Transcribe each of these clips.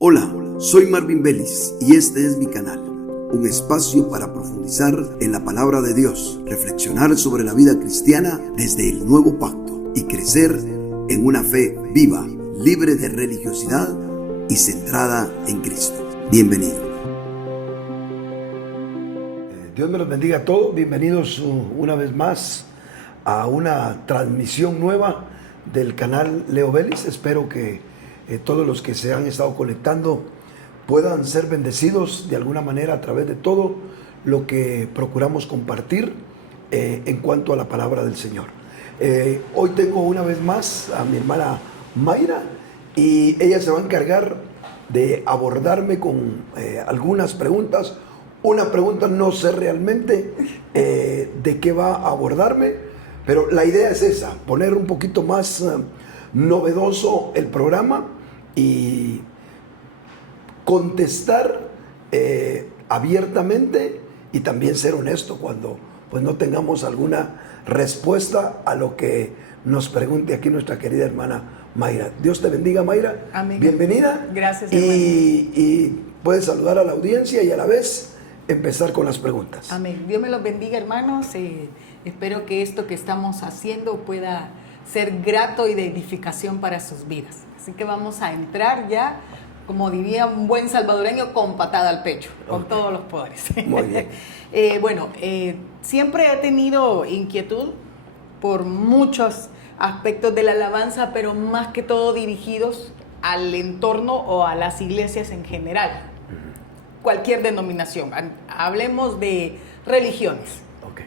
Hola, soy Marvin Vélez y este es mi canal, un espacio para profundizar en la palabra de Dios, reflexionar sobre la vida cristiana desde el nuevo pacto y crecer en una fe viva, libre de religiosidad y centrada en Cristo. Bienvenido. Dios me los bendiga a todos, bienvenidos una vez más a una transmisión nueva del canal Leo Vélez. Espero que todos los que se han estado conectando puedan ser bendecidos de alguna manera a través de todo lo que procuramos compartir en cuanto a la palabra del Señor. Hoy tengo una vez más a mi hermana Mayra y ella se va a encargar de abordarme con algunas preguntas. Una pregunta no sé realmente de qué va a abordarme, pero la idea es esa, poner un poquito más novedoso el programa y contestar abiertamente y también ser honesto cuando pues no tengamos alguna respuesta a lo que nos pregunte aquí nuestra querida hermana Mayra. Dios te bendiga, Mayra. Amén. Bienvenida. Gracias, hermano. Y puedes saludar a la audiencia y a la vez empezar con las preguntas. Amén. Dios me los bendiga, hermanos. Espero que esto que estamos haciendo pueda ser grato y de edificación para sus vidas. Así que vamos a entrar ya, como diría un buen salvadoreño, con patada al pecho, con todos los poderes. Muy bien. Siempre he tenido inquietud por muchos aspectos de la alabanza, pero más que todo dirigidos al entorno o a las iglesias en general. Cualquier denominación. Hablemos de religiones. Okay.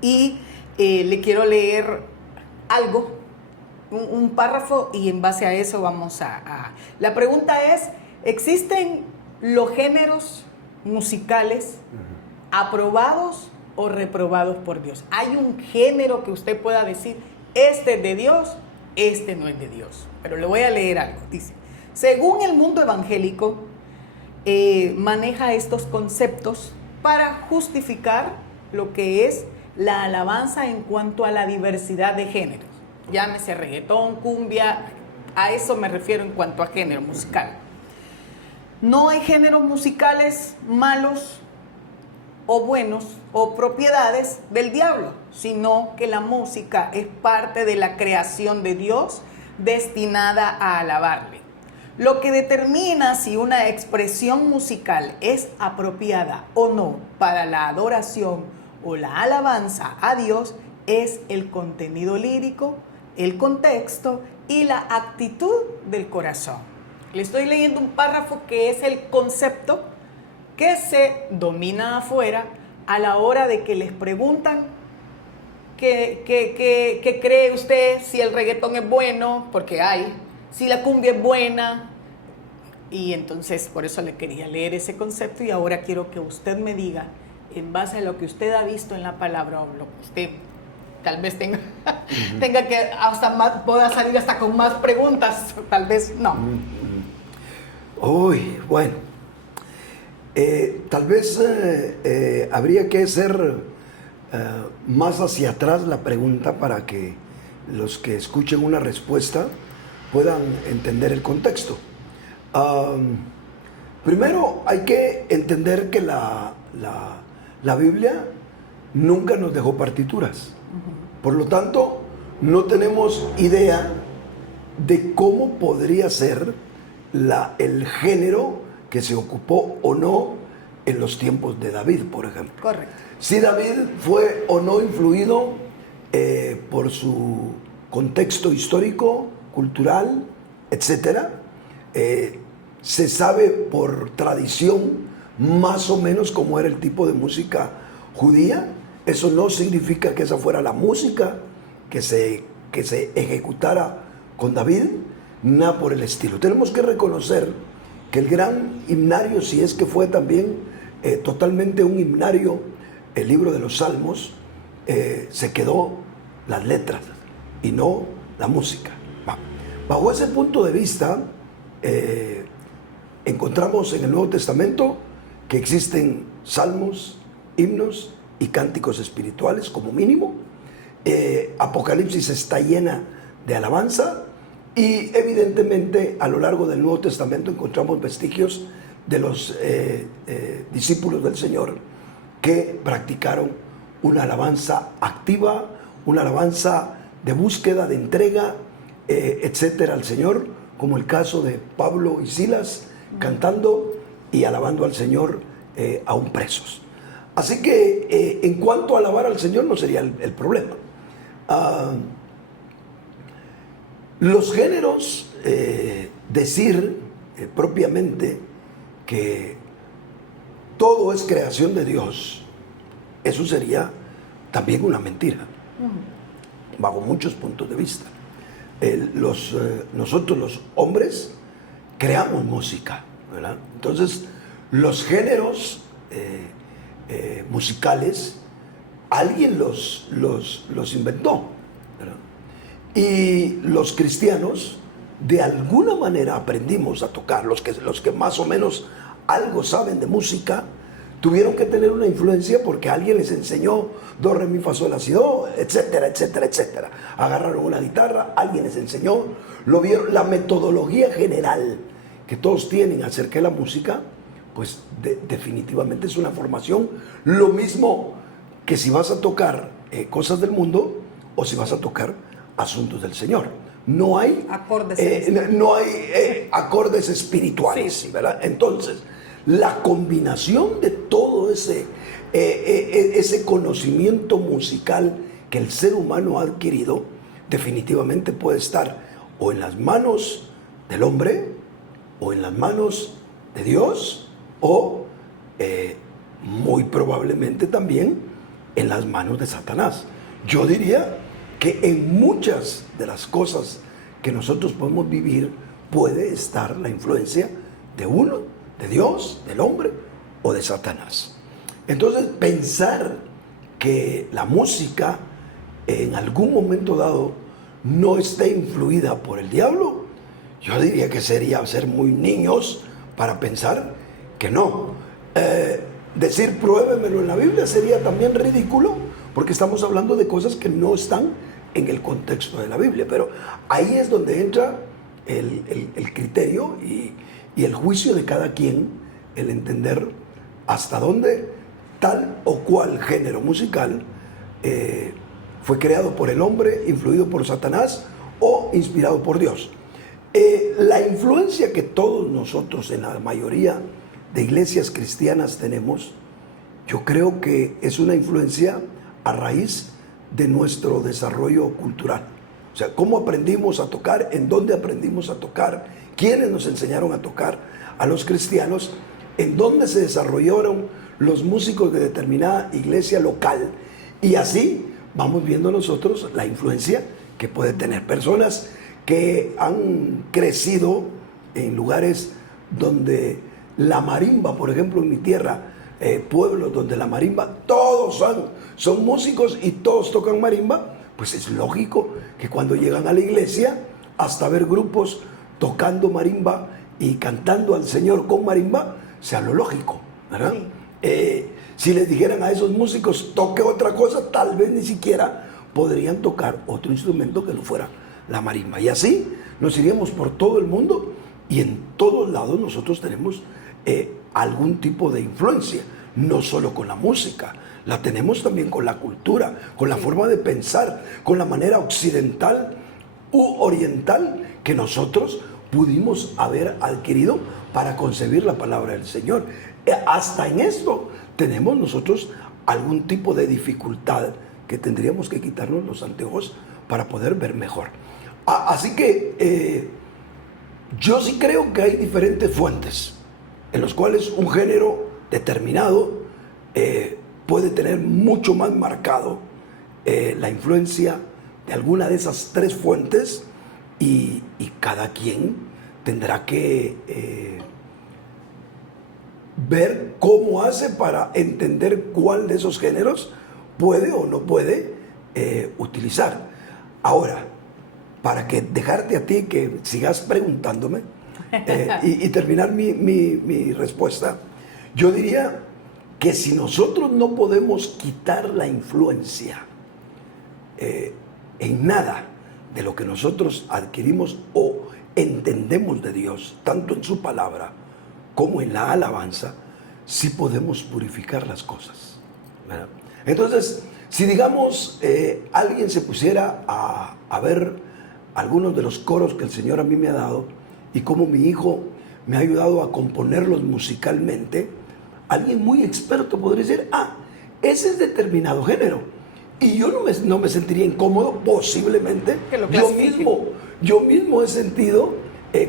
Y le quiero leer algo, un párrafo, y en base a eso vamos a... La pregunta es, ¿existen los géneros musicales aprobados o reprobados por Dios? ¿Hay un género que usted pueda decir, este es de Dios, este no es de Dios? Pero le voy a leer algo. Dice, según el mundo evangélico, maneja estos conceptos para justificar lo que es la alabanza en cuanto a la diversidad de géneros. Llámese reggaetón, cumbia, a eso me refiero en cuanto a género musical. No hay géneros musicales malos o buenos o propiedades del diablo, sino que la música es parte de la creación de Dios destinada a alabarle. Lo que determina si una expresión musical es apropiada o no para la adoración o la alabanza a Dios es el contenido lírico, el contexto y la actitud del corazón. Le estoy leyendo un párrafo que es el concepto que se domina afuera a la hora de que les preguntan ¿qué cree usted? Si el reggaetón es bueno, porque hay, si la cumbia es buena. Y entonces por eso le quería leer ese concepto y ahora quiero que usted me diga, en base a lo que usted ha visto en la palabra o lo que usted tal vez tenga que hasta más, pueda salir hasta con más preguntas, tal vez no. Uy, bueno, tal vez habría que ser más hacia atrás la pregunta para que los que escuchen una respuesta puedan entender el contexto. Primero hay que entender que la Biblia nunca nos dejó partituras. Por lo tanto, no tenemos idea de cómo podría ser el género que se ocupó o no en los tiempos de David, por ejemplo. Correcto. Si David fue o no influido por su contexto histórico, cultural, etc. Se sabe por tradición más o menos cómo era el tipo de música judía. Eso no significa que esa fuera la música que se ejecutara con David, nada por el estilo. Tenemos que reconocer que el gran himnario, si es que fue también totalmente un himnario, el libro de los Salmos, se quedó las letras y no la música. Bajo ese punto de vista, encontramos en el Nuevo Testamento que existen salmos, himnos y cánticos espirituales como mínimo. Apocalipsis está llena de alabanza Y evidentemente a lo largo del Nuevo Testamento encontramos vestigios de los discípulos del Señor que practicaron una alabanza activa, una alabanza de búsqueda, de entrega, etcétera, al Señor, como el caso de Pablo y Silas cantando y alabando al Señor aún presos. Así que en cuanto a alabar al Señor no sería el problema. Los géneros, decir propiamente que todo es creación de Dios, eso sería también una mentira, bajo muchos puntos de vista. Nosotros los hombres creamos música, ¿verdad? Entonces los géneros musicales alguien los inventó, ¿verdad? Y los cristianos de alguna manera aprendimos a tocar. Los que más o menos algo saben de música tuvieron que tener una influencia porque alguien les enseñó do, re, mi, fa, sol, la, si, do, etcétera, etcétera, etcétera. Agarraron una guitarra, alguien les enseñó, lo vieron. La metodología general que todos tienen acerca de la música, pues definitivamente es una formación. Lo mismo que si vas a tocar cosas del mundo o si vas a tocar asuntos del Señor. No hay acordes espirituales, sí. ¿Verdad? Entonces, la combinación de todo ese conocimiento musical que el ser humano ha adquirido, definitivamente puede estar o en las manos del hombre, o en las manos de Dios, o muy probablemente también en las manos de Satanás. Yo diría que en muchas de las cosas que nosotros podemos vivir puede estar la influencia de uno, de Dios, del hombre o de Satanás. Entonces, pensar que la música en algún momento dado no esté influida por el diablo, yo diría que sería ser muy niños para pensar que no. Decir pruébemelo en la Biblia sería también ridículo, porque estamos hablando de cosas que no están en el contexto de la Biblia. Pero ahí es donde entra el criterio y el juicio de cada quien, el entender hasta dónde tal o cual género musical fue creado por el hombre, influido por Satanás o inspirado por Dios. La influencia que todos nosotros en la mayoría de iglesias cristianas tenemos, yo creo que es una influencia a raíz de nuestro desarrollo cultural. O sea, cómo aprendimos a tocar, en dónde aprendimos a tocar, quiénes nos enseñaron a tocar a los cristianos, en dónde se desarrollaron los músicos de determinada iglesia local. Y así vamos viendo nosotros la influencia que puede tener personas que han crecido en lugares donde la marimba, por ejemplo, en mi tierra, pueblos donde la marimba, todos son músicos y todos tocan marimba. Pues es lógico que cuando llegan a la iglesia, hasta ver grupos tocando marimba y cantando al Señor con marimba, sea lo lógico, ¿verdad? Sí. Si les dijeran a esos músicos, toque otra cosa, tal vez ni siquiera podrían tocar otro instrumento que no fuera la marimba. Y así nos iríamos por todo el mundo y en todos lados nosotros tenemos algún tipo de influencia, no solo con la música, la tenemos también con la cultura, con la forma de pensar, con la manera occidental u oriental que nosotros pudimos haber adquirido para concebir la palabra del Señor. Hasta en esto tenemos nosotros algún tipo de dificultad que tendríamos que quitarnos los anteojos para poder ver mejor. Así que yo sí creo que hay diferentes fuentes en los cuales un género determinado puede tener mucho más marcado la influencia de alguna de esas tres fuentes y cada quien tendrá que ver cómo hace para entender cuál de esos géneros puede o no puede utilizar. Ahora, para que dejarte a ti que sigas preguntándome y terminar mi respuesta, yo diría que si nosotros no podemos quitar la influencia en nada de lo que nosotros adquirimos o entendemos de Dios, tanto en su palabra como en la alabanza, sí podemos purificar las cosas, ¿verdad? Entonces, si digamos, alguien se pusiera a ver algunos de los coros que el Señor a mí me ha dado y cómo mi hijo me ha ayudado a componerlos musicalmente, alguien muy experto podría decir, ese es determinado género. Y yo no me sentiría incómodo, posiblemente. Que lo Yo mismo he sentido,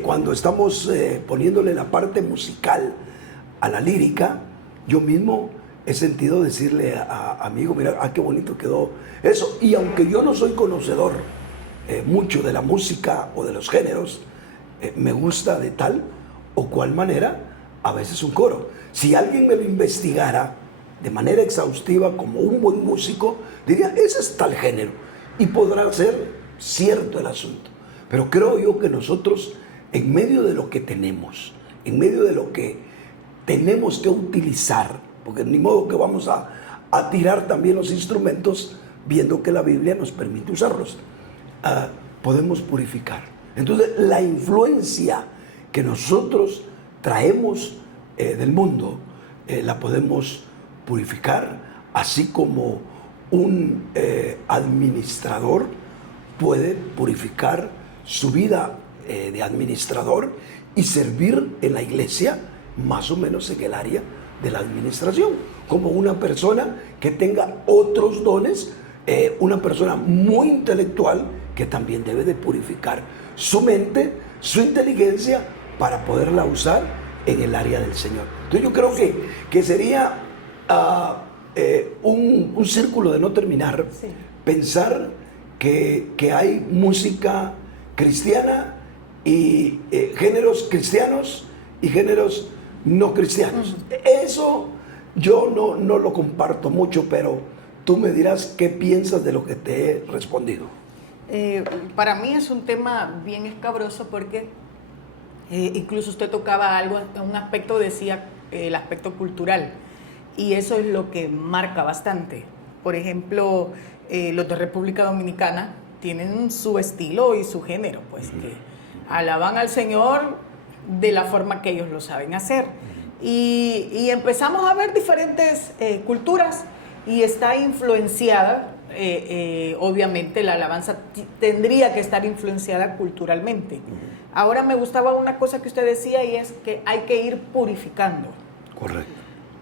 cuando estamos poniéndole la parte musical a la lírica, yo mismo he sentido decirle a mi hijo, mira, qué bonito quedó eso. Y aunque yo no soy conocedor mucho de la música o de los géneros, me gusta de tal o cual manera a veces un coro. Si alguien me lo investigara de manera exhaustiva como un buen músico, diría, ese es tal género, y podrá ser cierto el asunto. Pero creo yo que nosotros, en medio de lo que tenemos, en medio de lo que tenemos que utilizar, porque ni modo que vamos a tirar también los instrumentos, viendo que la Biblia nos permite usarlos, podemos purificar. Entonces, la influencia que nosotros traemos del mundo, la podemos purificar, así como un administrador puede purificar su vida de administrador y servir en la iglesia más o menos en el área de la administración, como una persona que tenga otros dones, una persona muy intelectual que también debe de purificar su mente, su inteligencia, para poderla usar en el área del Señor. Entonces yo creo que sería un círculo de no terminar, sí, pensar que hay música cristiana y géneros cristianos y géneros no cristianos. Eso yo no lo comparto mucho, pero tú me dirás qué piensas de lo que te he respondido. Para mí es un tema bien escabroso porque incluso usted tocaba algo, un aspecto, decía el aspecto cultural, y eso es lo que marca bastante. Por ejemplo, los de República Dominicana tienen su estilo y su género, pues, que alaban al Señor de la forma que ellos lo saben hacer. Y empezamos a ver diferentes culturas, y está influenciada, obviamente la alabanza tendría que estar influenciada culturalmente. Ahora me gustaba una cosa que usted decía, y es que hay que ir purificando. Correcto.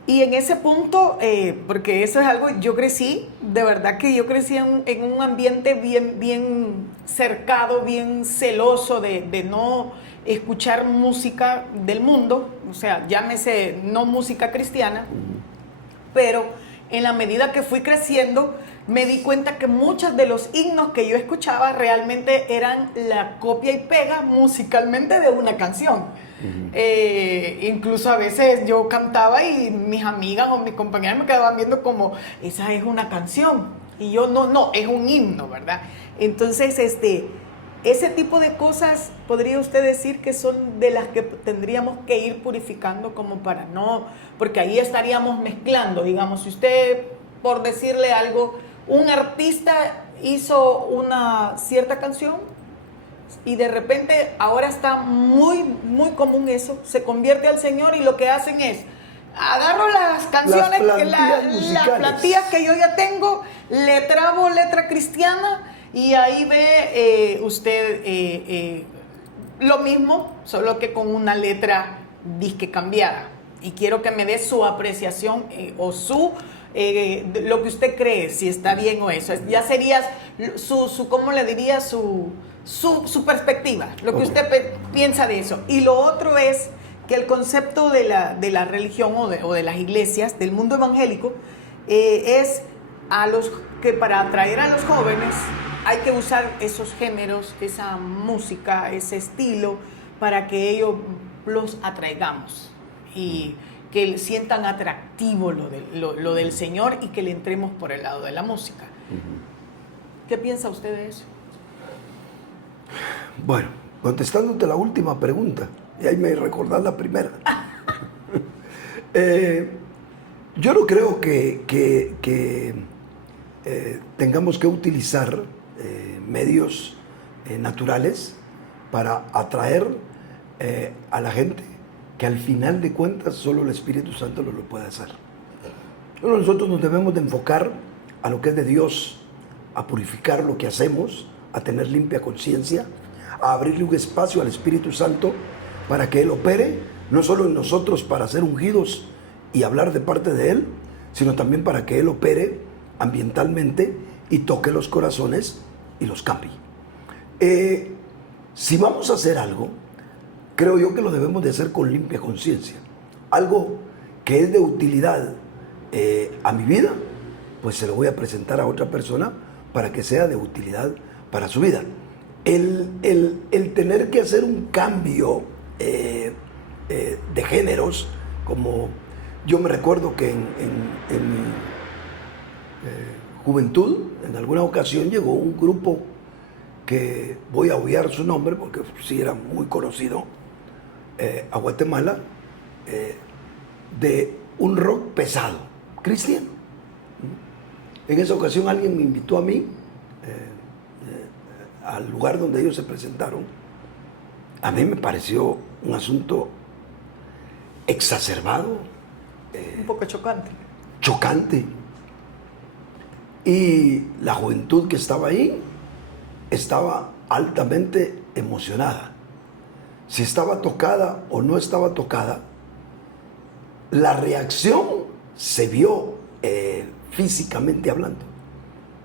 Y en ese punto, porque eso es algo, yo crecí, de verdad que yo crecí en un ambiente bien cercado, bien celoso de no escuchar música del mundo, o sea, llámese no música cristiana, pero en la medida que fui creciendo, me di cuenta que muchos de los himnos que yo escuchaba realmente eran la copia y pega musicalmente de una canción. Incluso a veces yo cantaba y mis amigas o mis compañeras me quedaban viendo como, esa es una canción, y yo no, es un himno, ¿verdad? Entonces, ese tipo de cosas, ¿podría usted decir que son de las que tendríamos que ir purificando como para no, porque ahí estaríamos mezclando, digamos, si usted, por decirle algo, un artista hizo una cierta canción y de repente ahora está muy común eso, se convierte al Señor y lo que hacen es, agarro las canciones, las plantillas que yo ya tengo, le trabo letra cristiana y ahí ve usted lo mismo, solo que con una letra disque cambiada. Y quiero que me dé su apreciación o lo que usted cree, si está bien o eso. Ya sería ¿cómo le diría? Su perspectiva, lo que usted piensa de eso. Y lo otro es que el concepto de la religión o de las iglesias, del mundo evangélico, es que para atraer a los jóvenes hay que usar esos géneros, esa música, ese estilo, para que ellos los atraigamos y que sientan atractivo lo del Señor y que le entremos por el lado de la música. ¿Qué piensa usted de eso? Bueno, contestándote la última pregunta, y ahí me recordás la primera. Yo no creo que tengamos que utilizar medios naturales para atraer a la gente, que al final de cuentas solo el Espíritu Santo lo puede hacer. Nosotros nos debemos de enfocar a lo que es de Dios, a purificar lo que hacemos, a tener limpia conciencia, a abrirle un espacio al Espíritu Santo para que Él opere, no solo en nosotros para ser ungidos y hablar de parte de Él, sino también para que Él opere ambientalmente y toque los corazones y los cambie. Si vamos a hacer algo, creo yo que lo debemos de hacer con limpia conciencia. Algo que es de utilidad a mi vida, pues se lo voy a presentar a otra persona para que sea de utilidad para su vida. El tener que hacer un cambio de géneros, como yo me recuerdo que en mi juventud, en alguna ocasión llegó un grupo que voy a obviar su nombre porque sí era muy conocido, a Guatemala, de un rock pesado, cristiano. En esa ocasión alguien me invitó a mí al lugar donde ellos se presentaron. A mí me pareció un asunto exacerbado, un poco chocante. Chocante. Y la juventud que estaba ahí estaba altamente emocionada. Si estaba tocada o no estaba tocada, la reacción se vio físicamente hablando.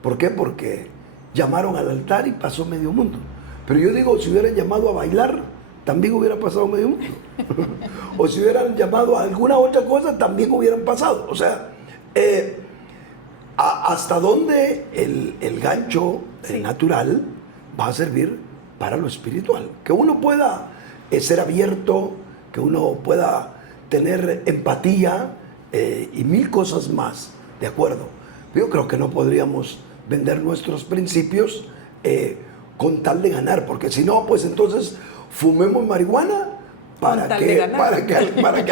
¿Por qué? Porque llamaron al altar y pasó medio mundo. Pero yo digo, si hubieran llamado a bailar, también hubiera pasado medio mundo. O si hubieran llamado a alguna otra cosa, también hubieran pasado. O sea, hasta dónde el gancho natural va a servir para lo espiritual. Que uno pueda ser abierto, que uno pueda tener empatía y mil cosas más, ¿de acuerdo? Yo creo que no podríamos vender nuestros principios con tal de ganar, porque si no, pues entonces fumemos marihuana para que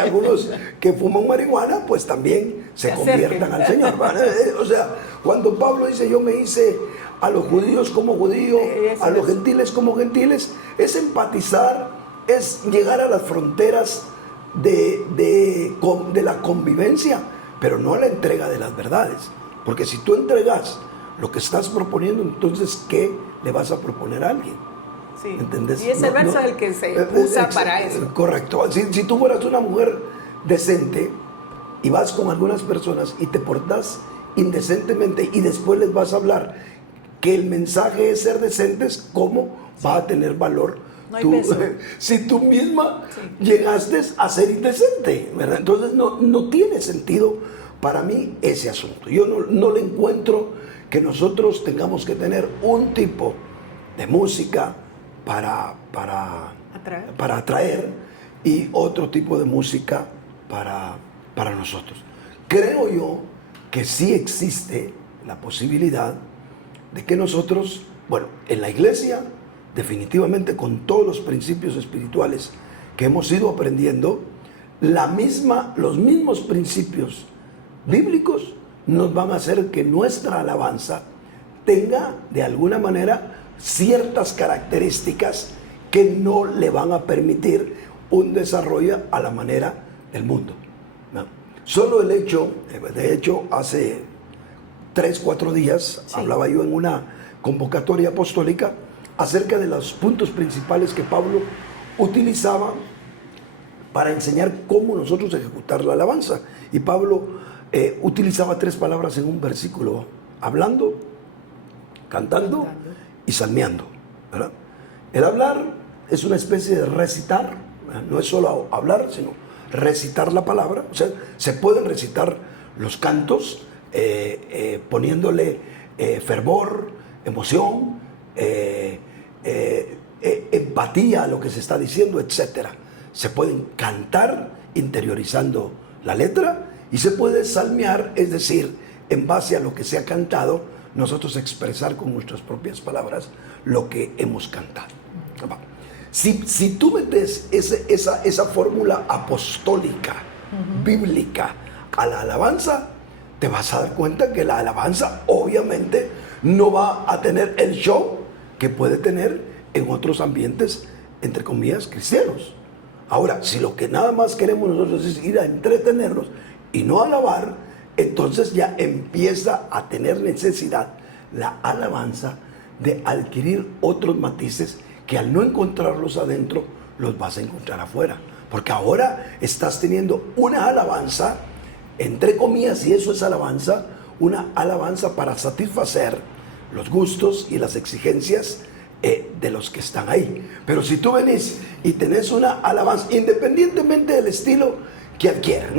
algunos que fuman marihuana pues también se conviertan al Señor. O sea, cuando Pablo dice yo me hice a los judíos como judío, a los gentiles como gentiles, es empatizar, es llegar a las fronteras de la convivencia, pero no a la entrega de las verdades. Porque si tú entregas lo que estás proponiendo, entonces ¿qué le vas a proponer a alguien? Sí. ¿Entendés? Y ese verso es el que se usa para eso. Correcto. Si tú fueras una mujer decente y vas con algunas personas y te portas indecentemente y después les vas a hablar que el mensaje es ser decentes, ¿cómo va a tener valor? No hay peso. Si tú misma llegaste a ser indecente, ¿verdad? Entonces no tiene sentido para mí ese asunto. Yo no le encuentro que nosotros tengamos que tener un tipo de música para atraer y otro tipo de música para nosotros. Creo yo que sí existe la posibilidad de que nosotros, bueno, en la iglesia, definitivamente con todos los principios espirituales que hemos ido aprendiendo, los mismos principios bíblicos nos van a hacer que nuestra alabanza tenga de alguna manera ciertas características que no le van a permitir un desarrollo a la manera del mundo, ¿no? Solo el hecho, de hecho, hace 3-4 días hablaba yo en una convocatoria apostólica acerca de los puntos principales que Pablo utilizaba para enseñar cómo nosotros ejecutar la alabanza. Y Pablo utilizaba 3 palabras en un versículo: hablando, cantando y salmeando, ¿verdad? El hablar es una especie de recitar, ¿verdad? No es solo hablar, sino recitar la palabra. O sea, se pueden recitar los cantos poniéndole fervor, emoción, empatía a lo que se está diciendo, etc. Se pueden cantar interiorizando la letra y se puede salmear, es decir, en base a lo que se ha cantado, nosotros expresar con nuestras propias palabras lo que hemos cantado. Si tú metes esa fórmula apostólica, bíblica, a la alabanza, te vas a dar cuenta que la alabanza obviamente no va a tener el show que puede tener en otros ambientes, entre comillas, cristianos. Ahora, si lo que nada más queremos nosotros es ir a entretenernos y no alabar, entonces ya empieza a tener necesidad la alabanza de adquirir otros matices que al no encontrarlos adentro, los vas a encontrar afuera. Porque ahora estás teniendo una alabanza, entre comillas, y eso es alabanza, una alabanza para satisfacer los gustos y las exigencias de los que están ahí. Pero si tú venís y tenés una alabanza, independientemente del estilo que adquieran.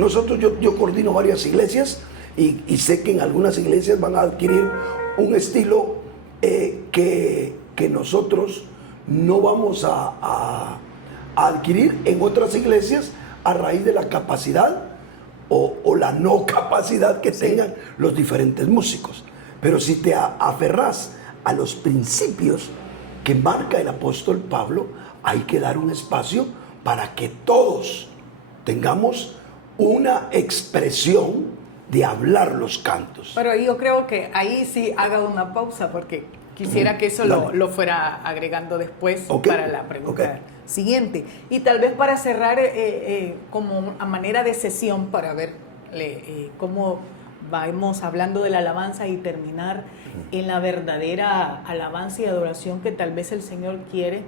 Yo coordino varias iglesias y sé que en algunas iglesias van a adquirir un estilo que nosotros no vamos a adquirir en otras iglesias a raíz de la capacidad o la no capacidad que tengan los diferentes músicos. Pero si te aferras a los principios que marca el apóstol Pablo, hay que dar un espacio para que todos tengamos una expresión de hablar los cantos. Pero yo creo que ahí sí haga una pausa, porque quisiera que eso lo fuera agregando después para la pregunta siguiente. Y tal vez para cerrar como a manera de sesión, para ver cómo vamos hablando de la alabanza y terminar en la verdadera alabanza y adoración que tal vez el Señor quiere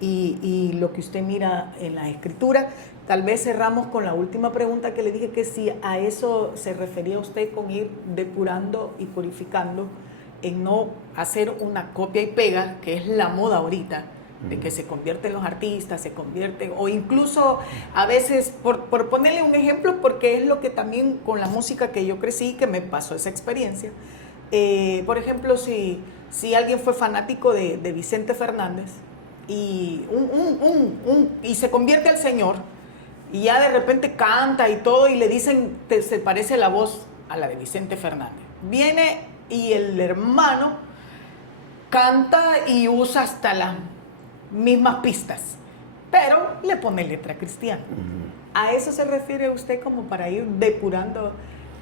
y lo que usted mira en la Escritura. Tal vez cerramos con la última pregunta que le dije, que si a eso se refería usted con ir depurando y purificando, en no hacer una copia y pega, que es la moda ahorita, de que se convierten los artistas, se convierten, o incluso a veces, por ponerle un ejemplo, porque es lo que también con la música que yo crecí, que me pasó esa experiencia. Por ejemplo, si alguien fue fanático de Vicente Fernández y, y se convierte al Señor, y ya de repente canta y todo, y le dicen, se parece la voz a la de Vicente Fernández. Viene y el hermano canta y usa hasta las mismas pistas, pero le pone letra cristiana. ¿A eso se refiere usted como para ir depurando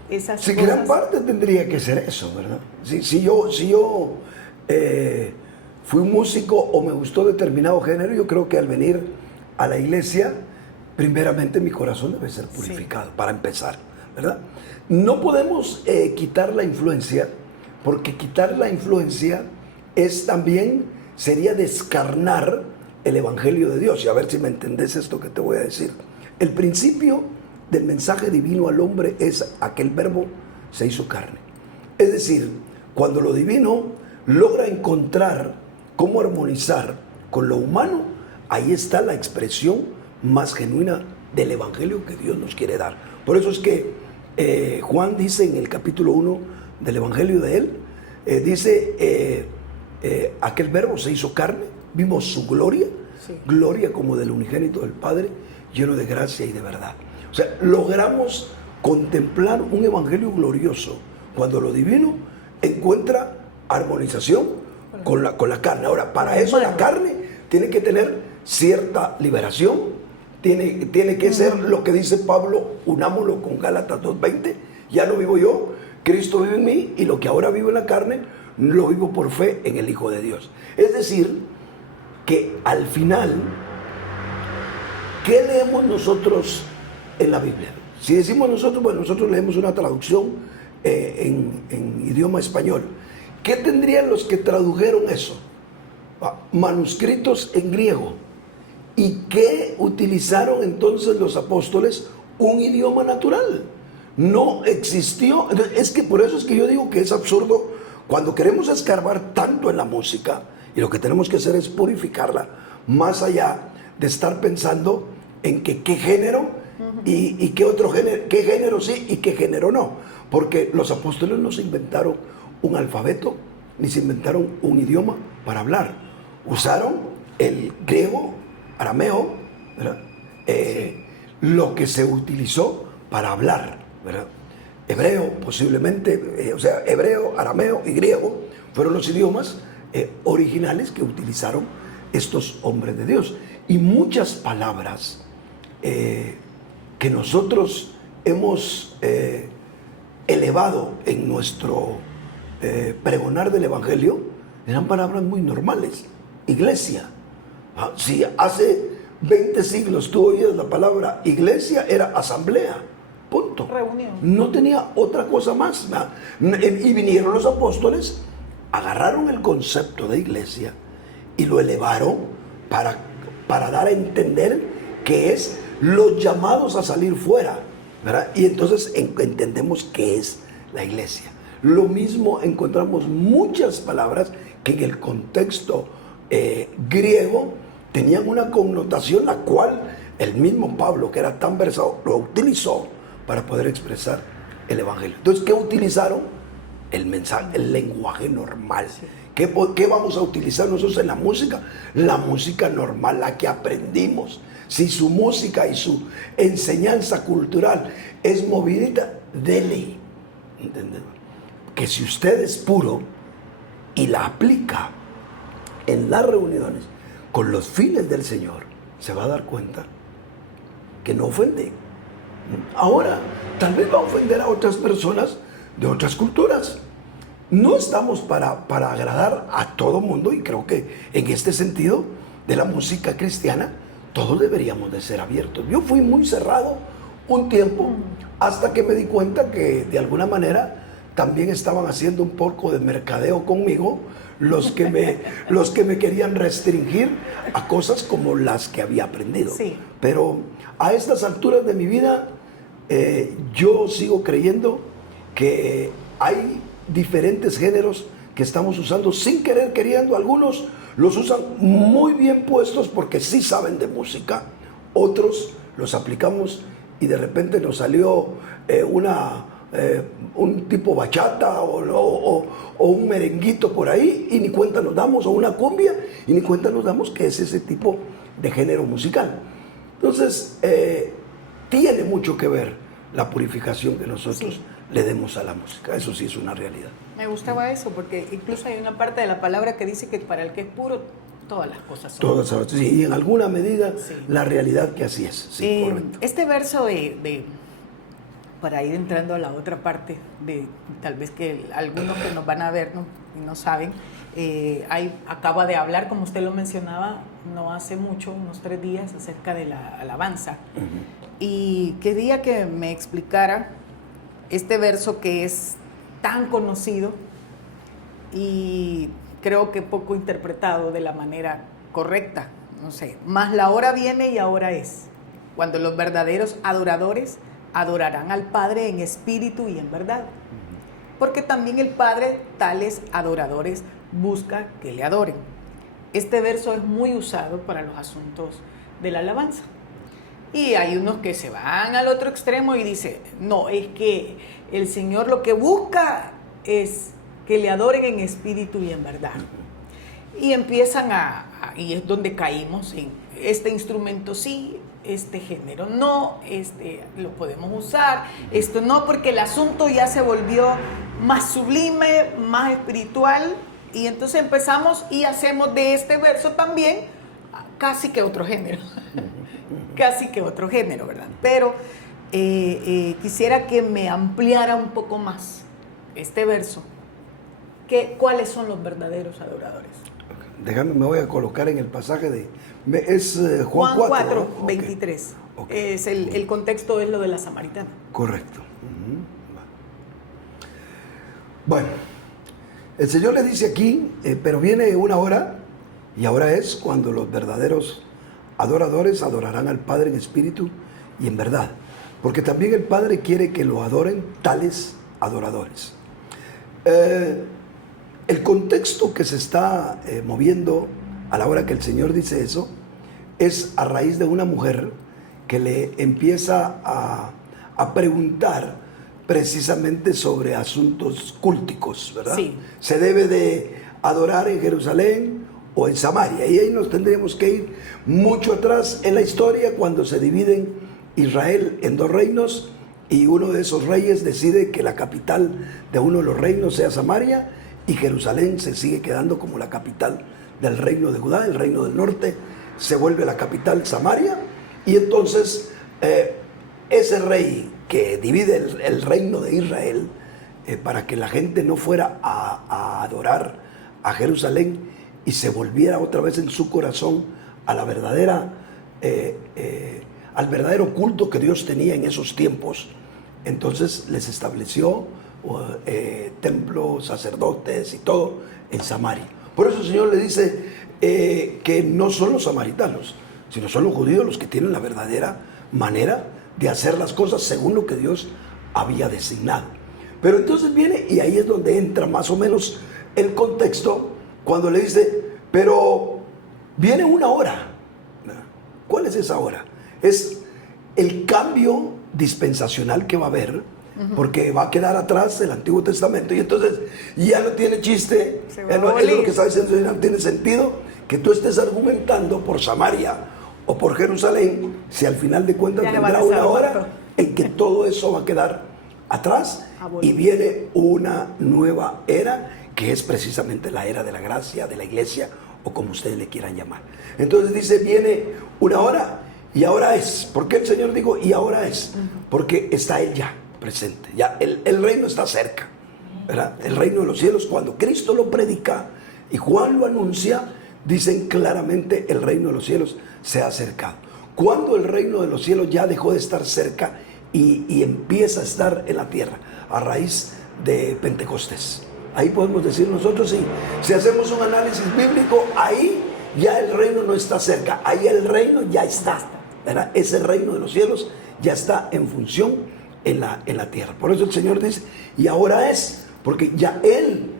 esas cosas? Gran parte tendría que ser eso, ¿verdad? Si yo fui un músico o me gustó determinado género, yo creo que al venir a la iglesia, primeramente mi corazón debe ser purificado, para empezar, ¿verdad? No podemos quitar la influencia, porque quitar la influencia sería descarnar el Evangelio de Dios. Y a ver si me entendés esto que te voy a decir. El principio del mensaje divino al hombre es aquel verbo se hizo carne. Es decir, cuando lo divino logra encontrar cómo armonizar con lo humano, ahí está la expresión más genuina del Evangelio que Dios nos quiere dar. Por eso es que Juan dice en el capítulo 1 del Evangelio de él, dice, aquel verbo se hizo carne, vimos su gloria, gloria como del unigénito del Padre, lleno de gracia y de verdad. O sea, logramos contemplar un evangelio glorioso cuando lo divino encuentra armonización con la carne. Ahora, para eso la carne tiene que tener cierta liberación, tiene que ser lo que dice Pablo, unámoslo con Gálatas 2:20, ya no vivo yo, Cristo vive en mí, y lo que ahora vivo en la carne, lo vivo por fe en el Hijo de Dios. Es decir, que al final, ¿qué leemos nosotros en la Biblia? Si decimos nosotros, bueno, nosotros leemos una traducción en idioma español. ¿Qué tendrían los que tradujeron eso? Manuscritos en griego. ¿Y qué utilizaron entonces los apóstoles? Un idioma natural. No existió. Es que por eso es que yo digo que es absurdo cuando queremos escarbar tanto en la música, y lo que tenemos que hacer es purificarla, más allá de estar pensando en que qué género y qué otro género, qué género sí y qué género no. Porque los apóstoles no se inventaron un alfabeto, ni se inventaron un idioma para hablar. Usaron el griego, arameo, ¿verdad? Lo que se utilizó para hablar, ¿verdad? Hebreo, posiblemente, hebreo, arameo y griego fueron los idiomas originales que utilizaron estos hombres de Dios. Y muchas palabras que nosotros hemos elevado en nuestro pregonar del Evangelio eran palabras muy normales iglesia. Si hace 20 siglos tú oías la palabra iglesia, era asamblea, punto. Reunión. No tenía otra cosa más. Y vinieron los apóstoles, agarraron el concepto de iglesia y lo elevaron para dar a entender que es los llamados a salir fuera, ¿verdad? Y entonces entendemos qué es la iglesia. Lo mismo encontramos muchas palabras que en el contexto griego tenían una connotación la cual el mismo Pablo, que era tan versado, lo utilizó para poder expresar el evangelio. Entonces, ¿qué utilizaron? El mensaje, el lenguaje normal. Sí. ¿Qué vamos a utilizar nosotros en la música? La música normal, la que aprendimos. Si su música y su enseñanza cultural es movidita, dele. ¿Entendés? Que si usted es puro y la aplica en las reuniones con los fines del Señor, se va a dar cuenta que no ofende. Ahora, tal vez va a ofender a otras personas de otras culturas. No estamos para agradar a todo mundo, y creo que en este sentido de la música cristiana todos deberíamos de ser abiertos. Yo fui muy cerrado un tiempo hasta que me di cuenta que de alguna manera también estaban haciendo un poco de mercadeo conmigo los que me querían restringir a cosas como las que había aprendido. Sí. Pero a estas alturas de mi vida yo sigo creyendo que hay diferentes géneros que estamos usando sin querer queriendo. Algunos los usan muy bien puestos porque sí saben de música, otros los aplicamos y de repente nos salió un tipo bachata o un merenguito por ahí y ni cuenta nos damos, o una cumbia y ni cuenta nos damos que es ese tipo de género musical. Entonces tiene mucho que ver la purificación que nosotros le demos a la música. Eso sí es una realidad. Me gustaba eso porque incluso hay una parte de la palabra que dice que para el que es puro todas las cosas son. Todas, sí, y en alguna medida la realidad que así es. Sí, este verso para ir entrando a la otra parte, tal vez que algunos que nos van a ver no saben, acaba de hablar, como usted lo mencionaba, no hace mucho, unos 3 días, acerca de la alabanza. Y quería que me explicara este verso que es tan conocido y creo que poco interpretado de la manera correcta. No sé, mas la hora viene y ahora es, cuando los verdaderos adoradores adorarán al Padre en espíritu y en verdad. Porque también el Padre tales adoradores busca que le adoren. Este verso es muy usado para los asuntos de la alabanza. Y hay unos que se van al otro extremo y dicen, no, es que el Señor lo que busca es que le adoren en espíritu y en verdad. Y empiezan y es donde caímos en este instrumento sí, este género no, lo podemos usar, esto no, porque el asunto ya se volvió más sublime, más espiritual, y entonces empezamos y hacemos de este verso también casi que otro género. Casi que otro género, ¿verdad? Pero quisiera que me ampliara un poco más este verso. ¿Cuáles son los verdaderos adoradores? Déjame, me voy a colocar en el pasaje es Juan 4, 23. Okay. El contexto es lo de la samaritana. Correcto. Bueno, el Señor le dice aquí, pero viene una hora, y ahora es cuando los verdaderos adoradores adorarán al Padre en espíritu y en verdad, porque también el Padre quiere que lo adoren tales adoradores. El contexto que se está moviendo a la hora que el Señor dice eso es a raíz de una mujer que le empieza a preguntar precisamente sobre asuntos cúlticos, ¿verdad? Sí. Se debe de adorar en Jerusalén o en Samaria, y ahí nos tendríamos que ir mucho atrás en la historia, cuando se dividen Israel en 2 reinos y uno de esos reyes decide que la capital de uno de los reinos sea Samaria, y Jerusalén se sigue quedando como la capital del reino de Judá. El reino del norte se vuelve la capital Samaria, y entonces ese rey que divide el reino de Israel para que la gente no fuera a adorar a Jerusalén, y se volviera otra vez en su corazón a la verdadera, al verdadero culto que Dios tenía en esos tiempos, entonces les estableció templos, sacerdotes y todo en Samaria. Por eso el Señor le dice que no son los samaritanos, sino son los judíos los que tienen la verdadera manera de hacer las cosas según lo que Dios había designado. Pero entonces viene, y ahí es donde entra más o menos el contexto, cuando le dice, pero viene una hora. ¿Cuál es esa hora? Es el cambio dispensacional que va a haber, porque va a quedar atrás el Antiguo Testamento, y entonces ya no tiene chiste, es lo que está diciendo, no tiene sentido que tú estés argumentando por Samaria o por Jerusalén, si al final de cuentas vendrá una hora en que todo eso va a quedar atrás y viene una nueva era, que es precisamente la era de la gracia, de la iglesia, o como ustedes le quieran llamar. Entonces dice, viene una hora y ahora es. ¿Por qué el Señor dijo y ahora es? Porque está Él ya presente, ya el reino está cerca, ¿verdad? El reino de los cielos, cuando Cristo lo predica y Juan lo anuncia, dicen claramente, el reino de los cielos se ha acercado. Cuando el reino de los cielos ya dejó de estar cerca y empieza a estar en la tierra, a raíz de Pentecostés. Ahí podemos decir nosotros, sí, si hacemos un análisis bíblico, ahí ya el reino no está cerca, ahí el reino ya está, ¿verdad? Ese reino de los cielos ya está en función en la tierra. Por eso el Señor dice, y ahora es, porque ya Él,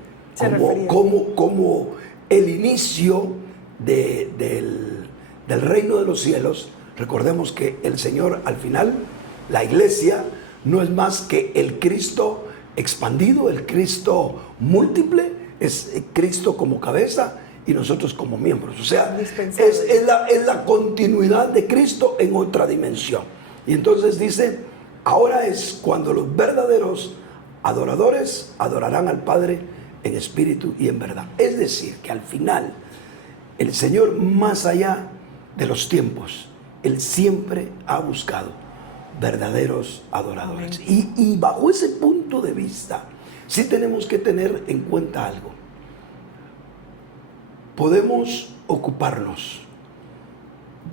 como el inicio del reino de los cielos, recordemos que el Señor al final, la iglesia, no es más que el Cristo expandido, el Cristo múltiple, es Cristo como cabeza y nosotros como miembros. O sea, es la continuidad de Cristo en otra dimensión. Y entonces dice, ahora es cuando los verdaderos adoradores adorarán al Padre en espíritu y en verdad. Es decir, que al final, el Señor, más allá de los tiempos, Él siempre ha buscado verdaderos adoradores. Y bajo ese punto de vista, sí tenemos que tener en cuenta algo. Podemos ocuparnos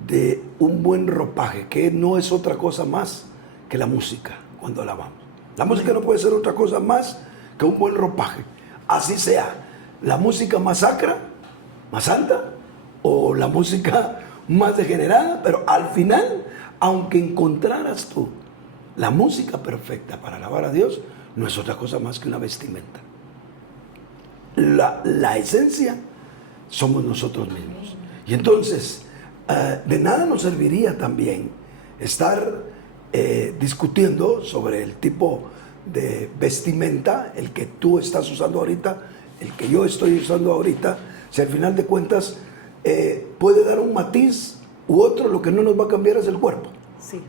de un buen ropaje, que no es otra cosa más que la música cuando alabamos. La música no puede ser otra cosa más que un buen ropaje. Así sea la música más sacra, más santa, o la música más degenerada, pero al final, aunque encontraras tú la música perfecta para alabar a Dios, no es otra cosa más que una vestimenta. La esencia somos nosotros mismos. Y entonces, de nada nos serviría también estar discutiendo sobre el tipo de vestimenta, el que tú estás usando ahorita, el que yo estoy usando ahorita, si al final de cuentas puede dar un matiz u otro, lo que no nos va a cambiar es el cuerpo. Sí.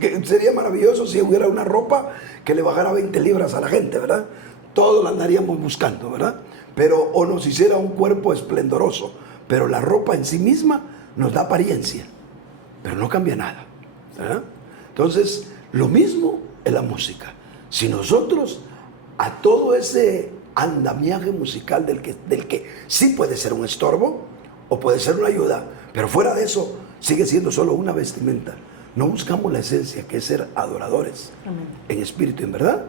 que sería maravilloso si hubiera una ropa que le bajara 20 libras a la gente, ¿verdad? Todos la andaríamos buscando, ¿verdad? Pero, o nos hiciera un cuerpo esplendoroso, pero la ropa en sí misma nos da apariencia, pero no cambia nada, ¿verdad? Entonces, lo mismo en la música. Si nosotros a todo ese andamiaje musical del que sí puede ser un estorbo o puede ser una ayuda, pero fuera de eso sigue siendo solo una vestimenta, no buscamos la esencia, que es ser adoradores. Amén. En espíritu y en verdad,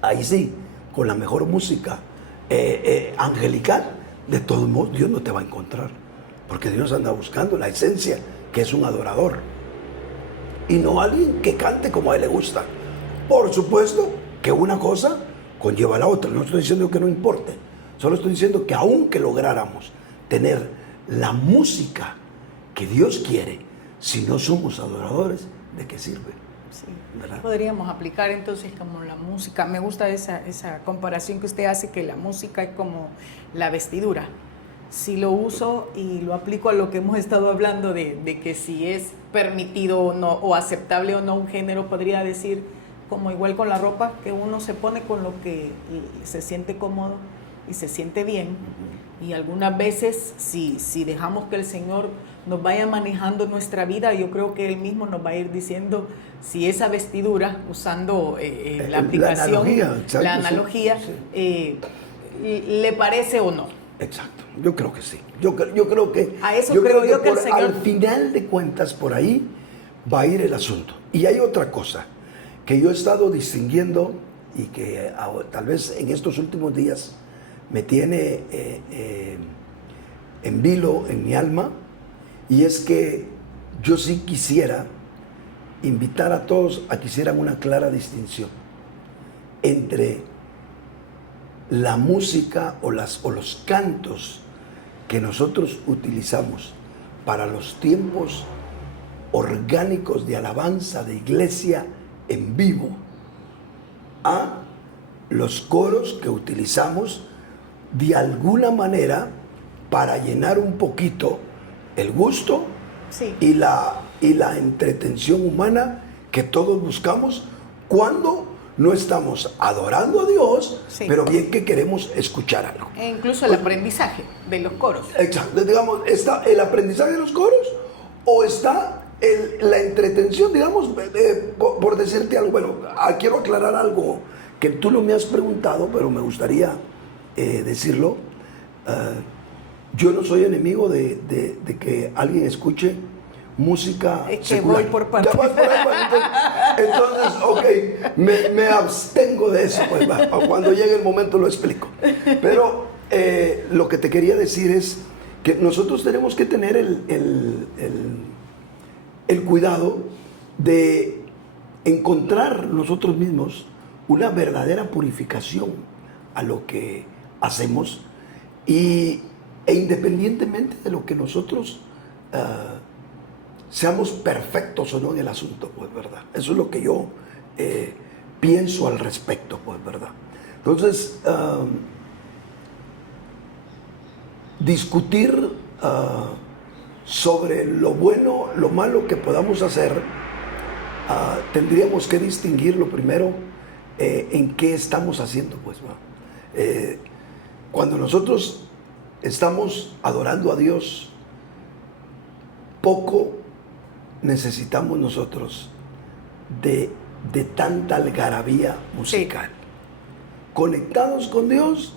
ahí sí, con la mejor música angelical, de todos modos Dios no te va a encontrar, porque Dios anda buscando la esencia, que es un adorador, y no alguien que cante como a él le gusta. Por supuesto que una cosa conlleva a la otra, no estoy diciendo que no importe, solo estoy diciendo que aunque lográramos tener la música que Dios quiere, si no somos adoradores, ¿de qué sirve? Sí. Podríamos aplicar entonces como la música. Me gusta esa comparación que usted hace, que la música es como la vestidura. Si lo uso y lo aplico a lo que hemos estado hablando de que si es permitido o no, o aceptable o no un género, podría decir como igual con la ropa, que uno se pone con lo que se siente cómodo y se siente bien. Y algunas veces, si dejamos que el Señor nos vaya manejando nuestra vida, yo creo que Él mismo nos va a ir diciendo si esa vestidura, usando la aplicación, la analogía, sí. Le parece o no. Exacto, yo creo que sí. Yo creo que... A eso creo yo que el Señor... Al final de cuentas, por ahí va a ir el asunto. Y hay otra cosa que yo he estado distinguiendo y que tal vez en estos últimos días me tiene en vilo en mi alma, y es que yo sí quisiera invitar a todos a que hicieran una clara distinción entre la música o los cantos que nosotros utilizamos para los tiempos orgánicos de alabanza de iglesia en vivo, a los coros que utilizamos de alguna manera para llenar un poquito el gusto, sí, y la entretención humana que todos buscamos cuando no estamos adorando a Dios, sí, pero bien que queremos escuchar algo. E incluso el aprendizaje de los coros. Exacto, digamos, está el aprendizaje de los coros o está la entretención, digamos, por decirte algo. Bueno, quiero aclarar algo que tú no me has preguntado, pero me gustaría decirlo. Yo no soy enemigo de que alguien escuche música es que secular. voy por parte. Ya vas por ahí, entonces, ok, me abstengo de eso, pues, cuando llegue el momento lo explico. Pero lo que te quería decir es que nosotros tenemos que tener el cuidado de encontrar nosotros mismos una verdadera purificación a lo que hacemos, e independientemente de lo que nosotros seamos perfectos o no en el asunto, pues, ¿verdad? Eso es lo que yo pienso al respecto, pues, ¿verdad? Entonces, discutir sobre lo bueno, lo malo que podamos hacer, tendríamos que distinguirlo primero en qué estamos haciendo, pues, ¿va? Cuando nosotros estamos adorando a Dios, poco necesitamos nosotros de tanta algarabía musical. Sí. Conectados con Dios,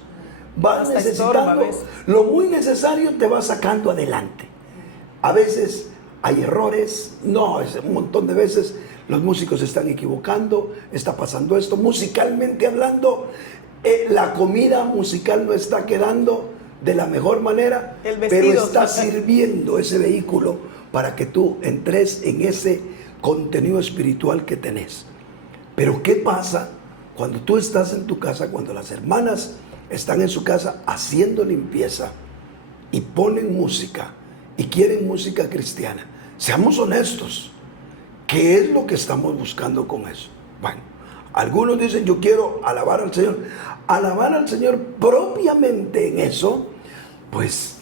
vas necesitando lo muy necesario, te va sacando adelante. A veces hay errores, no, es un montón de veces los músicos se están equivocando, está pasando esto, musicalmente hablando, la comida musical no está quedando de la mejor manera, pero está sirviendo ese vehículo para que tú entres en ese contenido espiritual que tenés. Pero ¿qué pasa cuando tú estás en tu casa, cuando las hermanas están en su casa haciendo limpieza y ponen música y quieren música cristiana? Seamos honestos, ¿qué es lo que estamos buscando con eso? Bueno, algunos dicen, yo quiero alabar al Señor. Alabar al Señor propiamente en eso, pues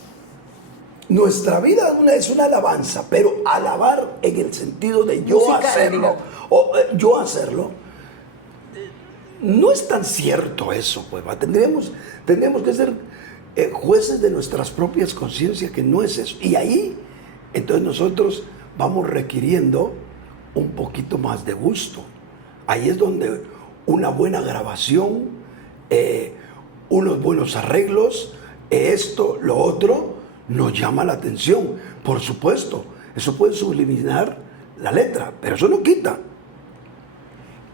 nuestra vida es una alabanza, pero alabar en el sentido de yo hacerlo, yo hacerlo, no es tan cierto eso, pues. Tendríamos que ser jueces de nuestras propias conciencias, que no es eso. Y ahí, entonces nosotros vamos requiriendo un poquito más de gusto. Ahí es donde una buena grabación, unos buenos arreglos, esto, lo otro, nos llama la atención. Por supuesto, eso puede subliminar la letra, pero eso no quita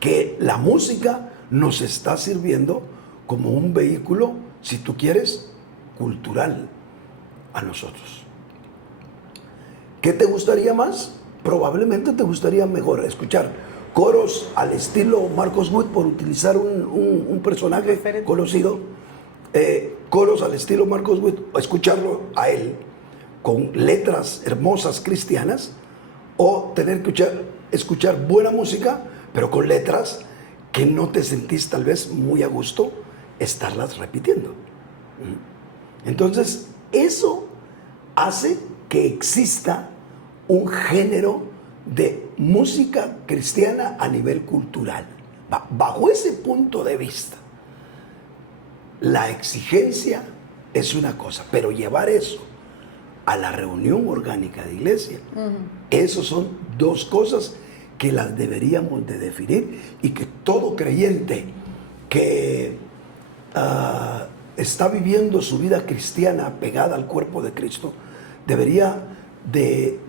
que la música nos está sirviendo como un vehículo, si tú quieres, cultural a nosotros. ¿Qué te gustaría más? Probablemente te gustaría mejor escuchar coros al estilo Marcos Witt, por utilizar un personaje conocido, coros al estilo Marcos Witt, o escucharlo a él con letras hermosas cristianas, o tener que escuchar buena música, pero con letras que no te sentís tal vez muy a gusto estarlas repitiendo. Entonces, eso hace que exista un género de música cristiana a nivel cultural. Bajo ese punto de vista, la exigencia es una cosa, pero llevar eso a la reunión orgánica de iglesia, esos son dos cosas que las deberíamos de definir, y que todo creyente que está viviendo su vida cristiana pegada al cuerpo de Cristo, debería de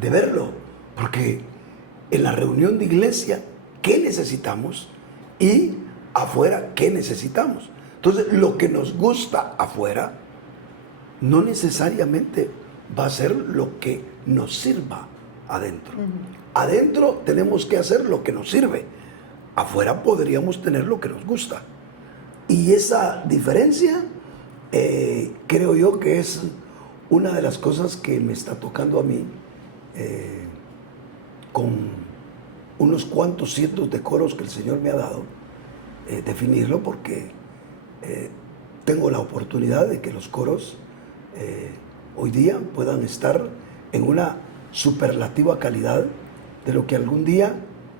verlo, porque en la reunión de iglesia, ¿qué necesitamos? Y afuera, ¿qué necesitamos? Entonces, lo que nos gusta afuera no necesariamente va a ser lo que nos sirva adentro. Adentro tenemos que hacer lo que nos sirve. Afuera podríamos tener lo que nos gusta. Y esa diferencia, creo yo que es una de las cosas que me está tocando a mí, con unos cuantos cientos de coros que el Señor me ha dado, definirlo, porque tengo la oportunidad de que los coros hoy día puedan estar en una superlativa calidad de lo que algún día,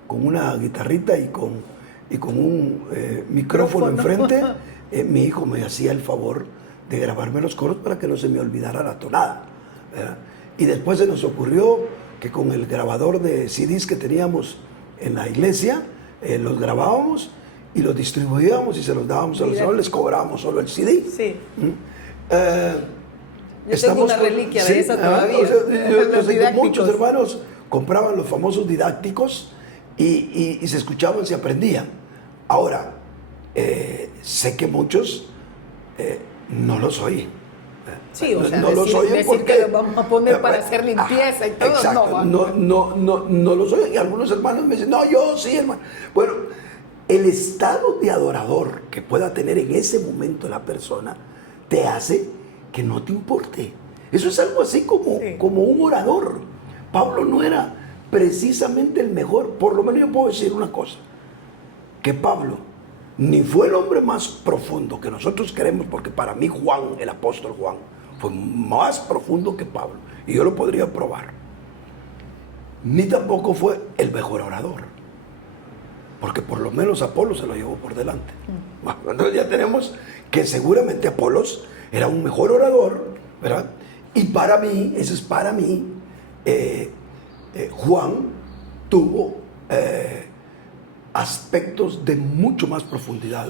con una guitarrita y con un micrófono enfrente, mi hijo me hacía el favor de grabarme los coros para que no se me olvidara la tonada, ¿verdad? Y después se nos ocurrió que con el grabador de CDs que teníamos en la iglesia, los grabábamos y los distribuíamos y se los dábamos a los hermanos, les cobrábamos solo el CD. Sí. Yo tengo una reliquia de esa todavía. Muchos hermanos compraban los famosos didácticos y se escuchaban, se aprendían. Ahora, sé que muchos no los oyen. Sí, o sea, no los oyen decir porque, que los vamos a poner para hacer limpieza y todo. Exacto, no los oyen. Y algunos hermanos me dicen, no, yo sí, hermano. Bueno, el estado de adorador que pueda tener en ese momento la persona te hace que no te importe. Eso es algo así como un orador. Pablo no era precisamente el mejor. Por lo menos yo puedo decir una cosa, que Pablo ni fue el hombre más profundo que nosotros queremos, porque para mí Juan, el apóstol Juan, fue más profundo que Pablo, y yo lo podría probar. Ni tampoco fue el mejor orador, porque por lo menos Apolo se lo llevó por delante. Bueno, entonces ya tenemos que seguramente Apolos era un mejor orador, ¿verdad? Y para mí, eso es para mí, Juan tuvo aspectos de mucho más profundidad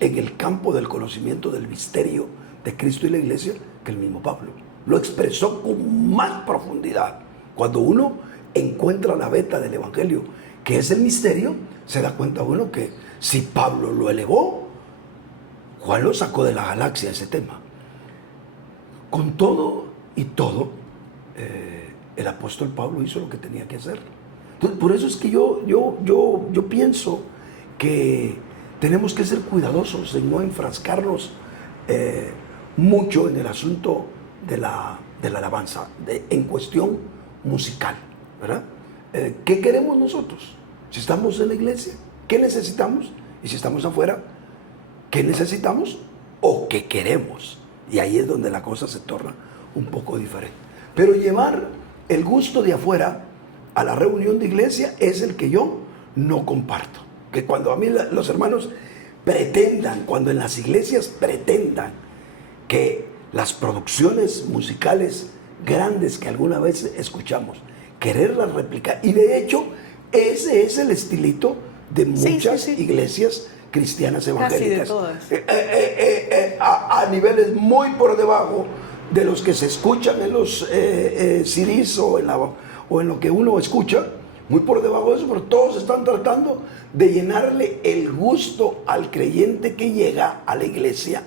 en el campo del conocimiento del misterio de Cristo y la iglesia que el mismo Pablo. Lo expresó con más profundidad. Cuando uno encuentra la veta del evangelio, que es el misterio, se da cuenta uno que si Pablo lo elevó, Juan lo sacó de la galaxia ese tema. Con todo y todo, el apóstol Pablo hizo lo que tenía que hacer. Entonces, por eso es que yo pienso que tenemos que ser cuidadosos en no enfrascarnos mucho en el asunto de la alabanza, en cuestión musical, ¿verdad? ¿Qué queremos nosotros? Si estamos en la iglesia, ¿qué necesitamos? Y si estamos afuera, ¿qué necesitamos o qué queremos? Y ahí es donde la cosa se torna un poco diferente. Pero llevar el gusto de afuera a la reunión de iglesia es el que yo no comparto. Que cuando a mí los hermanos pretendan, cuando en las iglesias pretendan que las producciones musicales grandes que alguna vez escuchamos, quererlas replicar, y de hecho ese es el estilito de muchas iglesias cristianas evangélicas. Casi de todas. A niveles muy por debajo de los que se escuchan en los CDs o en lo que uno escucha, muy por debajo de eso, pero todos están tratando de llenarle el gusto al creyente que llega a la iglesia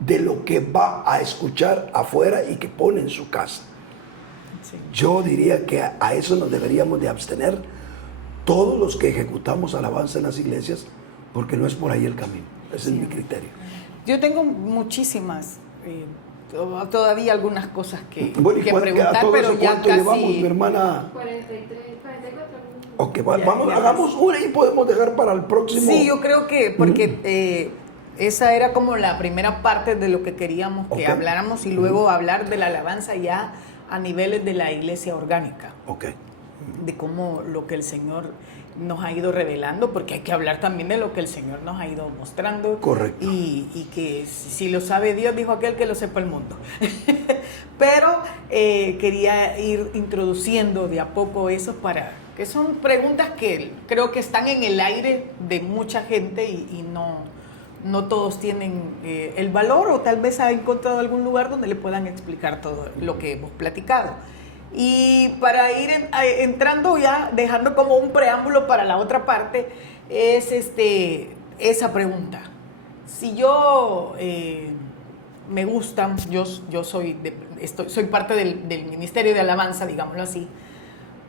de lo que va a escuchar afuera y que pone en su casa. Sí. Yo diría que a eso nos deberíamos de abstener todos los que ejecutamos alabanza en las iglesias, porque no es por ahí el camino. Ese es mi criterio. Yo tengo muchísimas, todavía algunas cosas que preguntar, a todo pero eso, ya ¿cuánto casi... llevamos, mi hermana? 43, 44. Ok, vamos, hagamos una y podemos dejar para el próximo. Sí, yo creo que, porque esa era como la primera parte de lo que queríamos que habláramos, y luego hablar de la alabanza ya a niveles de la iglesia orgánica. Ok. De cómo lo que el Señor nos ha ido revelando, porque hay que hablar también de lo que el Señor nos ha ido mostrando. Correcto. Y que si lo sabe Dios, dijo aquel, que lo sepa el mundo. Pero quería ir introduciendo de a poco eso, que son preguntas que creo que están en el aire de mucha gente y no todos tienen el valor, o tal vez ha encontrado algún lugar donde le puedan explicar todo lo que hemos platicado. Y para ir entrando ya, dejando como un preámbulo para la otra parte, es esa pregunta. Si yo me gustan, yo soy parte del Ministerio de Alabanza, digámoslo así,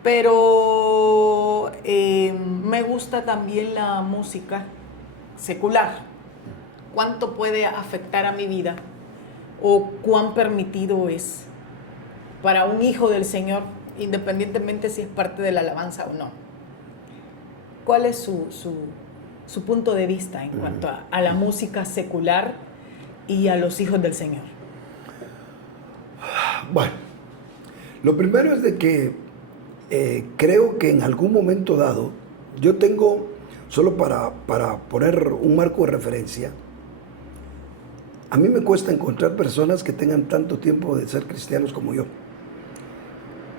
pero me gusta también la música secular. ¿Cuánto puede afectar a mi vida o cuán permitido es para un hijo del Señor, independientemente si es parte de la alabanza o no? ¿Cuál es su punto de vista en cuanto a la música secular y a los hijos del Señor? Bueno, lo primero es de que creo que en algún momento dado, yo tengo, solo para poner un marco de referencia, a mí me cuesta encontrar personas que tengan tanto tiempo de ser cristianos como yo.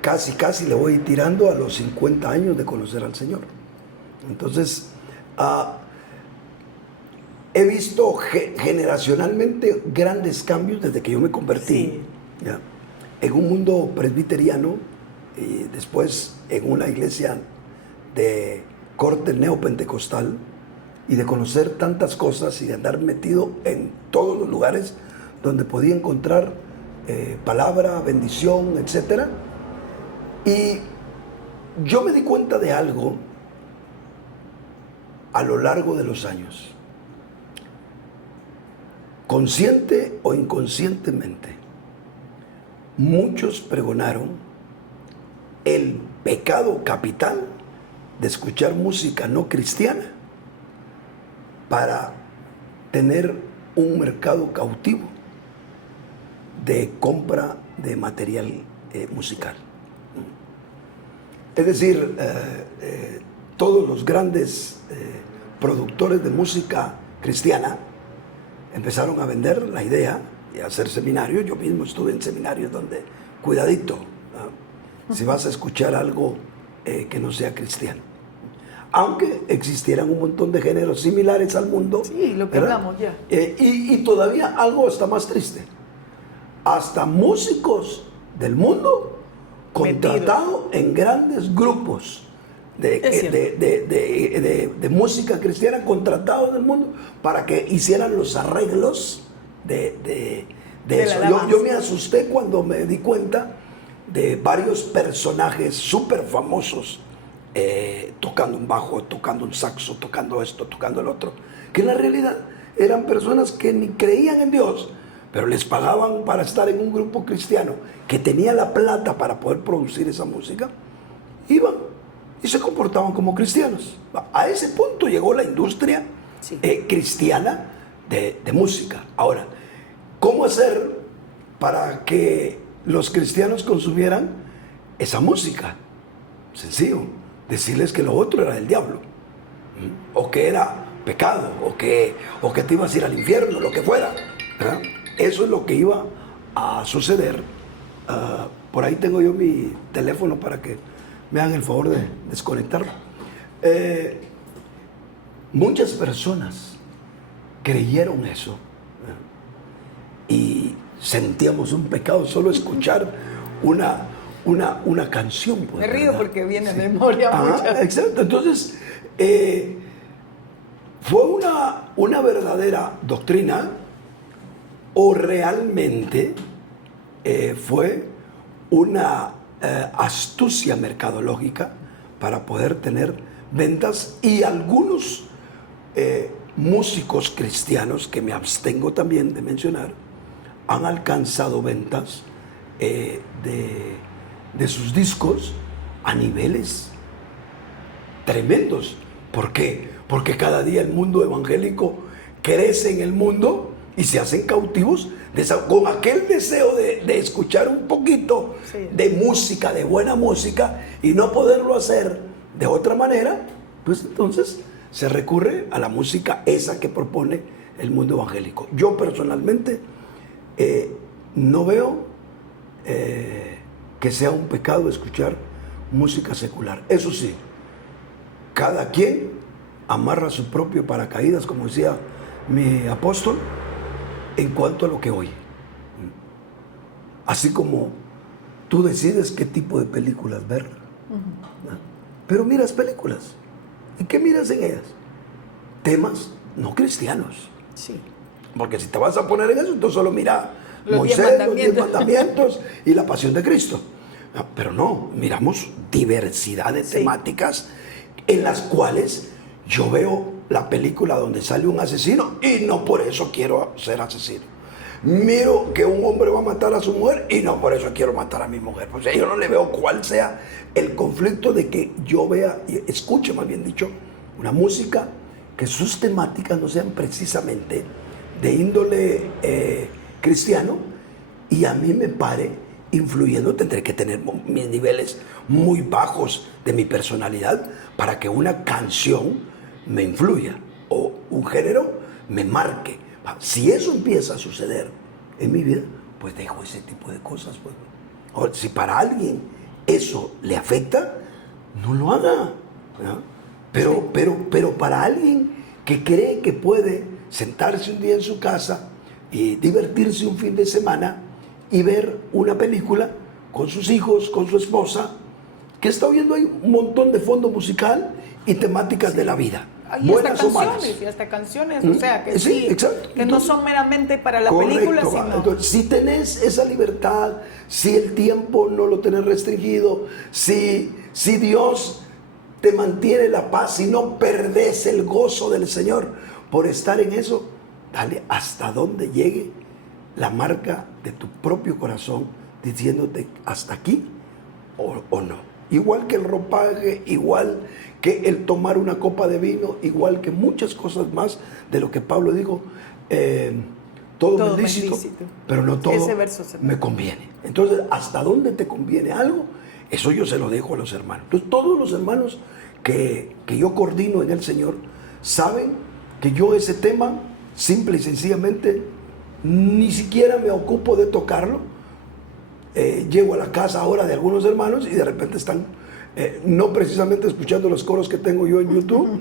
Casi le voy tirando a los 50 años de conocer al Señor. Entonces, he visto generacionalmente grandes cambios desde que yo me convertí. Sí. ¿Ya? En un mundo presbiteriano y después en una iglesia de corte neopentecostal, y de conocer tantas cosas y de andar metido en todos los lugares donde podía encontrar palabra, bendición, etc. Y yo me di cuenta de algo a lo largo de los años. Consciente o inconscientemente, muchos pregonaron el pecado capital de escuchar música no cristiana para tener un mercado cautivo de compra de material musical. Es decir, todos los grandes productores de música cristiana empezaron a vender la idea y a hacer seminarios. Yo mismo estuve en seminarios donde, cuidadito, si vas a escuchar algo que no sea cristiano. Aunque existieran un montón de géneros similares al mundo. Sí, lo que ¿verdad? hablamos ya. Y todavía algo está más triste. Hasta músicos del mundo contratados en grandes grupos de música cristiana, contratados del mundo para que hicieran los arreglos de eso. Yo me asusté cuando me di cuenta de varios personajes súper famosos tocando un bajo, tocando un saxo, tocando esto, tocando el otro, que en la realidad eran personas que ni creían en Dios, pero les pagaban para estar en un grupo cristiano que tenía la plata para poder producir esa música. Iban y se comportaban como cristianos. A ese punto llegó la industria cristiana de música. Ahora, ¿cómo hacer para que los cristianos consumieran esa música? Sencillo, decirles que lo otro era del diablo, o que era pecado, o que te ibas a ir al infierno, lo que fuera, ¿verdad? Eso es lo que iba a suceder. Por ahí tengo yo mi teléfono para que me hagan el favor de desconectarlo. Muchas personas creyeron eso, ¿verdad? Y sentíamos un pecado solo escuchar una canción. Pues, me río, ¿verdad? Porque viene de sí. memoria muchas. Exacto. Entonces, ¿fue una verdadera doctrina o realmente fue una astucia mercadológica para poder tener ventas? Y algunos músicos cristianos, que me abstengo también de mencionar, han alcanzado ventas de sus discos a niveles tremendos. ¿Por qué? Porque cada día el mundo evangélico crece en el mundo y se hacen cautivos con aquel deseo de escuchar un poquito de música, de buena música, y no poderlo hacer de otra manera. Pues entonces se recurre a la música esa que propone el mundo evangélico. Yo personalmente no veo que sea un pecado escuchar música secular. Eso sí, cada quien amarra su propio paracaídas, como decía mi apóstol, en cuanto a lo que oye. Así como tú decides qué tipo de películas ver. ¿No? Pero miras películas. ¿Y qué miras en ellas? Temas no cristianos. Sí. Porque si te vas a poner en eso, entonces solo mira Los Moisés, 10 los 10 mandamientos y la pasión de Cristo. Pero no, miramos diversidad de temáticas en las cuales yo veo la película donde sale un asesino y no por eso quiero ser asesino. Miro que un hombre va a matar a su mujer y no por eso quiero matar a mi mujer. Pues yo no le veo cuál sea el conflicto de que yo vea, escuche más bien dicho, una música que sus temáticas no sean precisamente de índole cristiano y a mí me pare influyendo. Tendré que tener mis niveles muy bajos de mi personalidad para que una canción me influya o un género me marque. Si eso empieza a suceder en mi vida, pues dejo ese tipo de cosas. Pues. O si para alguien eso le afecta, no lo haga. ¿No? Pero para alguien que cree que puede sentarse un día en su casa y divertirse un fin de semana y ver una película con sus hijos, con su esposa, que está oyendo ahí un montón de fondo musical y temáticas de la vida. Y Buenas hasta o malas. canciones, y hasta canciones, o sea, que Sí, exacto. que no son meramente para la Correcto, película, va. sino... Entonces, si tenés esa libertad, si el tiempo no lo tenés restringido, si Dios te mantiene la paz, si no perdés el gozo del Señor por estar en eso, dale hasta donde llegue la marca de tu propio corazón diciéndote hasta aquí o no. Igual que el ropaje, igual que el tomar una copa de vino, igual que muchas cosas más de lo que Pablo dijo, todo me es lícito, pero no todo me conviene. Entonces, ¿hasta dónde te conviene algo? Eso yo se lo dejo a los hermanos. Entonces, todos los hermanos que yo coordino en el Señor saben que yo ese tema, simple y sencillamente, ni siquiera me ocupo de tocarlo. Llego a la casa ahora de algunos hermanos y de repente están no precisamente escuchando los coros que tengo yo en YouTube,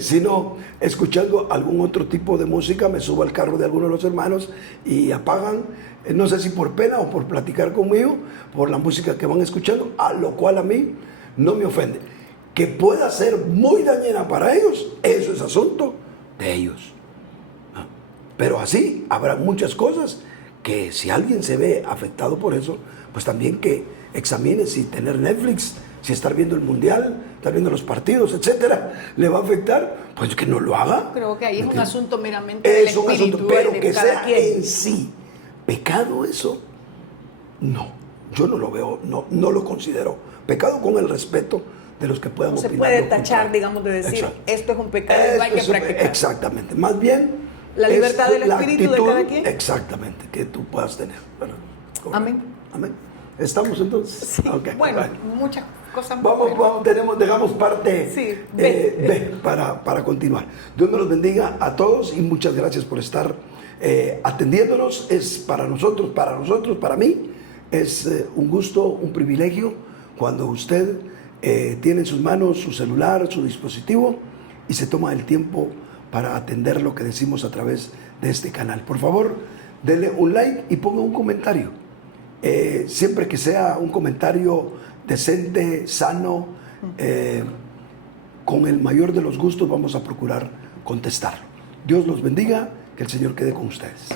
sino escuchando algún otro tipo de música. Me subo al carro de algunos de los hermanos y apagan, no sé si por pena o por platicar conmigo, por la música que van escuchando, a lo cual a mí no me ofende. Que pueda ser muy dañina para ellos, eso es asunto de ellos. Pero así habrá muchas cosas que si alguien se ve afectado por eso, pues también que examine si tener Netflix, si estar viendo el mundial, estar viendo los partidos, etcétera, le va a afectar, pues que no lo haga. Creo que ahí es un asunto meramente del espíritu, es un asunto, pero de que cada sea quien. en sí pecado eso, no, yo no lo veo, no lo considero pecado, con el respeto de los que puedan No se opinar. puede tachar, digamos, de decir, exacto, esto es un pecado y no hay que practicar. Exactamente, más bien la libertad del espíritu de cada quien. Exactamente, que tú puedas tener. Amén. Amén. ¿Estamos entonces? Sí. Okay, bueno, muchas cosas. Vamos, dejamos parte sí, B para continuar. Dios me los bendiga a todos y muchas gracias por estar atendiéndonos. Es para nosotros, para mí, es un gusto, un privilegio cuando usted tiene en sus manos su celular, su dispositivo y se toma el tiempo para atender lo que decimos a través de este canal. Por favor, denle un like y ponga un comentario. Siempre que sea un comentario decente, sano, con el mayor de los gustos vamos a procurar contestarlo. Dios los bendiga, que el Señor quede con ustedes.